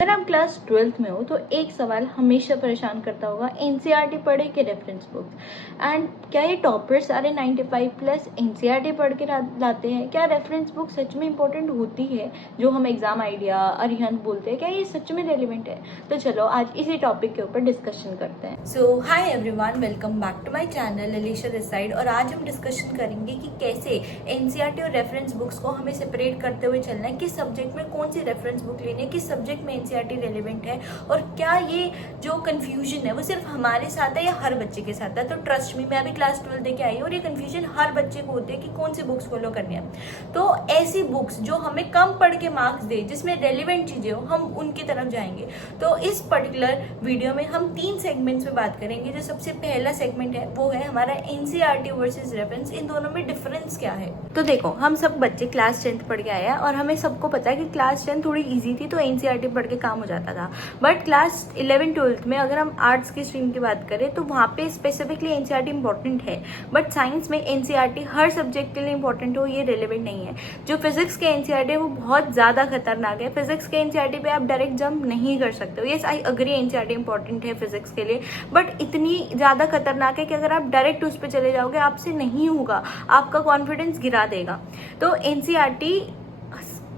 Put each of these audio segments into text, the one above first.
अगर आप class 12th में हो तो एक सवाल हमेशा परेशान करता होगा, एनसीईआरटी पढ़े कि रेफरेंस बुक्स। एंड क्या ये टॉपर्स सारे 95 प्लस एनसीईआरटी पढ़ के लाते हैं? क्या रेफरेंस बुक सच में इम्पोर्टेंट होती है जो हम एग्जाम आइडिया अरिहंत बोलते हैं? क्या ये सच में रेलिवेंट है? तो चलो आज इसी टॉपिक के ऊपर डिस्कशन करते हैं। So hi everyone, welcome back to my channel Alisha this side. और आज हम डिस्कशन करेंगे कि कैसे एनसीईआरटी और रेफरेंस बुक्स को हमें सेपरेट करते हुए चलना है, किस सब्जेक्ट में कौन सी रेफरेंस बुक लेनी है, किस सब्जेक्ट में एनसीईआरटी रेलिवेंट है, और क्या ये जो कन्फ्यूजन है वो सिर्फ हमारे साथ है या हर बच्चे के साथ है। तो ट्रस्ट मी, मैं अभी क्लास 12 दे के आई हूँ और ये कन्फ्यूजन हर बच्चे को होती है कि कौन सी बुक्स फॉलो करनी है। तो ऐसी बुक्स जो हमें कम पढ़ के मार्क्स दे, जिसमें रेलिवेंट चीजें हो, हम उनकी तरफ जाएंगे। तो इस पर्टिकुलर वीडियो में हम 3 सेगमेंट्स में बात करेंगे। जो सबसे पहला सेगमेंट है वो है हमारा एनसीईआरटी वर्सेस रेफरेंस, इन दोनों में डिफरेंस क्या है। तो देखो, हम सब बच्चे क्लास 10th पढ़ के आए हैं और हमें सबको पता है कि क्लास 10 थोड़ी इजी थी तो एनसीईआरटी पढ़ के काम हो जाता था। बट क्लास 11 12th में अगर हम आर्ट्स की स्ट्रीम की बात करें तो वहाँ पे स्पेसिफिकली एनसीईआरटी इंपॉर्टेंट है, बट साइंस में एनसीईआरटी हर सब्जेक्ट के लिए इंपॉर्टेंट हो ये रिलेवेंट नहीं है। जो फिजिक्स के एनसीईआरटी है वो बहुत ज्यादा खतरनाक है। फिजिक्स के एनसीईआरटी पे आप डायरेक्ट जंप नहीं कर सकते हो। Yes, I agree NCERT important है फिजिक्स के लिए, बट इतनी ज्यादा खतरनाक है कि अगर आप डायरेक्ट उस पर चले जाओगे आपसे नहीं होगा, आपका कॉन्फिडेंस गिरा देगा। तो एनसीईआरटी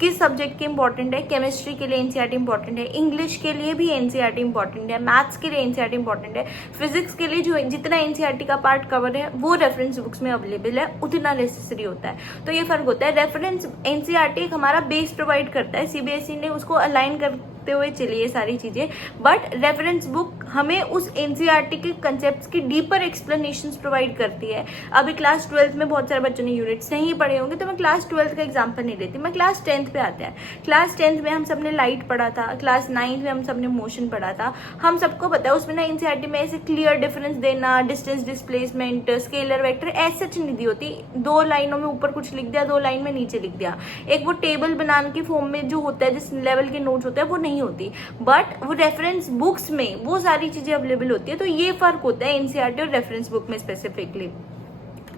किस सब्जेक्ट के इंपॉर्टेंट है? केमिस्ट्री के लिए एनसीईआरटी इंपॉर्टेंट है, इंग्लिश के लिए भी एनसीईआरटी इंपॉर्टेंट है, मैथ्स के लिए एनसीईआरटी इंपॉर्टेंट है, फिजिक्स के लिए जो जितना एनसीईआरटी का पार्ट कवर है वो रेफरेंस बुक्स में अवेलेबल है, उतना नेसेसरी होता है। तो ये फर्क होता है। रेफरेंस एनसीईआरटी हमारा बेस प्रोवाइड करता है, सीबीएसई ने उसको अलाइन करते हुए चलिए सारी चीजें, बट रेफरेंस बुक हमें उस एनसीईआरटी के कंसेप्ट्स की डीपर एक्सप्लेनेशंस प्रोवाइड करती है। अभी क्लास 12th में बहुत सारे बच्चों ने यूनिट्स नहीं पढ़े होंगे तो मैं क्लास 12th का एग्जांपल नहीं देती, मैं क्लास 10th पे आते हैं। क्लास 10th में हम सबने लाइट पढ़ा था, क्लास 9th में हम सबने मोशन पढ़ा था। हम सबको पता है उसमें ना एनसीईआरटी में ऐसे क्लियर डिफरेंस देना, डिस्टेंस डिस्प्लेसमेंट, स्केलर वेक्टर ऐसे सच नहीं दी होती। 2 लाइनों में ऊपर कुछ लिख दिया, 2 लाइन में नीचे लिख दिया। एक वो टेबल बनाने की फॉर्म में जो होता है, जिस लेवल के नोट्स होते हैं वो नहीं होती, बट वो रेफरेंस बुक्स में वो सारी चीजें अवेलेबल होती है। तो ये फर्क होता है एनसीईआरटी और रेफरेंस बुक में स्पेसिफिकली।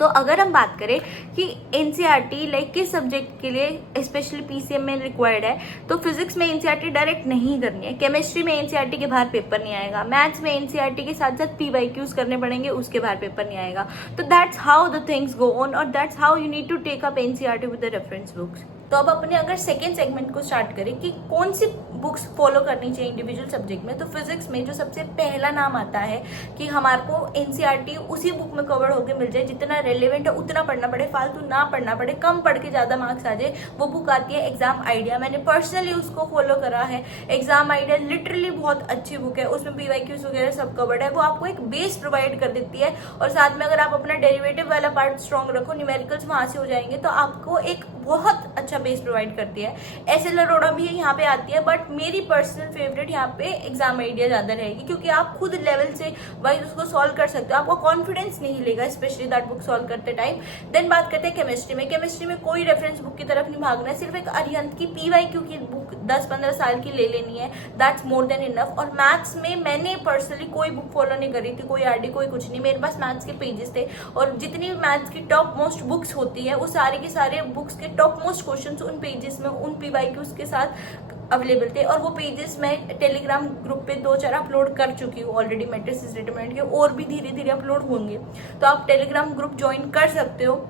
तो अगर हम बात करें कि एनसीईआरटी लाइक किस सब्जेक्ट के लिए स्पेशली पीसीएम में रिक्वायर्ड है, तो फिजिक्स में एनसीईआरटी डायरेक्ट नहीं करनी है, केमिस्ट्री में एनसीईआरटी के बाहर पेपर नहीं आएगा, मैथ्स में एनसीईआरटी के साथ साथ पीवाईक्यूज करने पड़ेंगे, उसके बाहर पेपर नहीं आएगा। तो that's how the things go on और that's how you need to take up NCERT with the reference books. तो अब अपने अगर सेकेंड सेगमेंट को स्टार्ट करें कि कौन सी बुक्स फॉलो करनी चाहिए इंडिविजुअल सब्जेक्ट में, तो फिजिक्स में जो सबसे पहला नाम आता है कि हमारे को एनसीईआरटी उसी बुक में कवर होकर मिल जाए, जितना रेलेवेंट है उतना पढ़ना पड़े, फालतू ना पढ़ना पड़े, कम पढ़ के ज्यादा मार्क्स आ जाए, वो बुक आती है एग्जाम आइडिया। मैंने पर्सनली उसको फॉलो करा है। एग्जाम आइडिया लिटरली बहुत अच्छी बुक है, उसमें पीवाईक्यूज वगैरह सब कवर्ड है। वो आपको एक बेस प्रोवाइड कर देती है और साथ में अगर आप अपना डेरिवेटिव वाला पार्ट स्ट्रॉन्ग रखो, न्यूमेरिकल्स वहां से हो जाएंगे, तो आपको एक बहुत अच्छा बेस प्रोवाइड करती है। एसएल अरोड़ा भी यहाँ पे आती है, बट मेरी पर्सनल फेवरेट यहाँ पे एग्जाम आइडिया ज्यादा रहेगी, क्योंकि आप खुद लेवल से वाइज उसको सॉल्व कर सकते हो, आपको कॉन्फिडेंस नहीं लेगा स्पेशली दैट बुक सॉल्व करते टाइम। देन बात करते हैं केमिस्ट्री में। केमिस्ट्री में कोई रेफरेंस बुक की तरफ नहीं भागना है, सिर्फ एक अरिहंत की पीवाईक्यू की बुक 10-15 साल की ले लेनी है, दैट्स मोर देन इनफ। और मैथ्स में मैंने पर्सनली कोई बुक फॉलो नहीं करी थी, कोई आरडी कोई कुछ नहीं, मेरे पास मैथ्स के पेजेस थे और जितनी मैथ्स की टॉप मोस्ट बुक्स होती है वो सारे के सारे बुक्स के टॉप मोस्ट क्वेश्चंस उन पेजेस में उन पीवाईक्यूज के साथ अवेलेबल थे। और वो पेजेस मैं टेलीग्राम ग्रुप पे 2-4 अपलोड कर चुकी हूँ ऑलरेडी, मैट्रिसेस डिटरमिनेंट के, और भी धीरे धीरे अपलोड होंगे। तो आप टेलीग्राम ग्रुप ज्वाइन कर सकते हो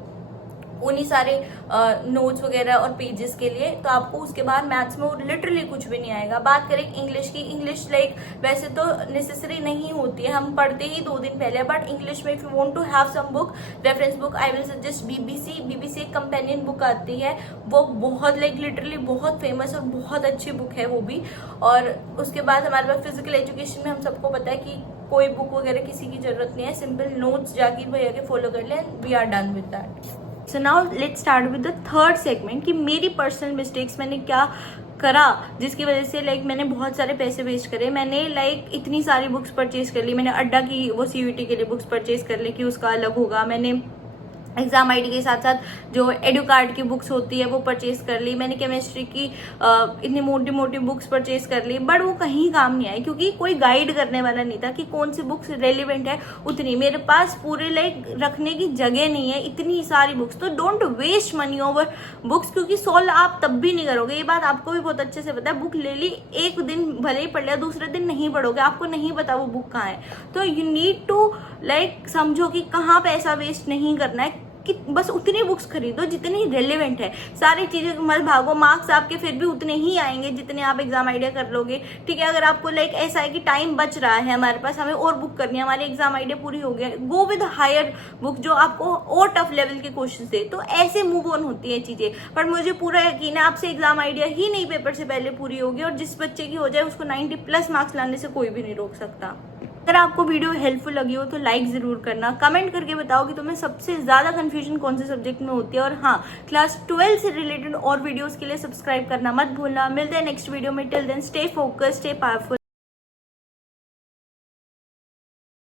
उन्हीं सारे नोट्स वगैरह और पेजेस के लिए। तो आपको उसके बाद मैथ्स में वो लिटरली कुछ भी नहीं आएगा। बात करें इंग्लिश की, इंग्लिश लाइक वैसे तो नेसेसरी नहीं होती है, हम पढ़ते ही 2 दिन पहले, बट इंग्लिश में if you want to have some book reference book I will suggest BBC एक कंपेनियन बुक आती है, वो बहुत लाइक लिटरली बहुत फेमस और बहुत अच्छी बुक है वो भी। और उसके बाद हमारे पास फिजिकल एजुकेशन में हम सबको पता है कि कोई बुक वगैरह किसी की जरूरत नहीं है, सिंपल नोट्स जाके भैया के फॉलो कर लें, we are done with that. So now let's start with the third segment कि मेरी पर्सनल मिस्टेक्स मैंने क्या करा जिसकी वजह से लाइक मैंने बहुत सारे पैसे वेस्ट करे। मैंने लाइक इतनी सारी बुक्स परचेज कर ली, मैंने अड्डा की वो सीयूईटी के लिए बुक्स परचेज कर ली कि उसका अलग होगा, मैंने एग्जाम आईडी के साथ साथ जो एडू कार्ड की बुक्स होती है वो परचेज कर ली। मैंने केमिस्ट्री की इतनी मोटी मोटी बुक्स परचेज कर ली, बट वो कहीं काम नहीं आई क्योंकि कोई गाइड करने वाला नहीं था कि कौन सी बुक्स रेलिवेंट है। उतनी मेरे पास पूरे लाइक रखने की जगह नहीं है, इतनी सारी बुक्स। तो don't waste money over books, क्योंकि सॉल्व आप तब भी नहीं करोगे, ये बात आपको भी बहुत अच्छे से पता है। बुक ले ली, एक दिन भले ही पढ़ लिया, दूसरे दिन नहीं पढ़ोगे, आपको नहीं पता वो बुक कहाँ है। तो यू नीड टू लाइक समझो कि कहाँ पैसा वेस्ट नहीं करना है, कि बस उतनी बुक्स खरीदो जितनी रेलिवेंट है। सारी चीजें मत भागो, मार्क्स आपके फिर भी उतने ही आएंगे जितने आप एग्जाम आइडिया कर लोगे, ठीक है। अगर आपको लाइक ऐसा है कि टाइम बच रहा है हमारे पास, हमें और बुक करनी है, हमारी एग्जाम आइडिया पूरी हो गया, गो विद हायर बुक जो आपको और टफ लेवल के क्वेश्चन दे। तो ऐसे मूव ऑन होती है चीजें। पर मुझे पूरा यकीन है आपसे एग्जाम आइडिया ही नहीं पेपर से पहले पूरी होगी, और जिस बच्चे की हो जाए उसको 90+ मार्क्स लाने से कोई भी नहीं रोक सकता। अगर आपको वीडियो हेल्पफुल लगी हो तो लाइक जरूर करना, कमेंट करके बताओ कि तुम्हें सबसे ज्यादा कंफ्यूजन कौन से सब्जेक्ट में होती है। और हाँ, क्लास 12 से रिलेटेड और वीडियोस के लिए सब्सक्राइब करना मत भूलना। मिलते हैं नेक्स्ट वीडियो में। Till then stay focused, stay powerful.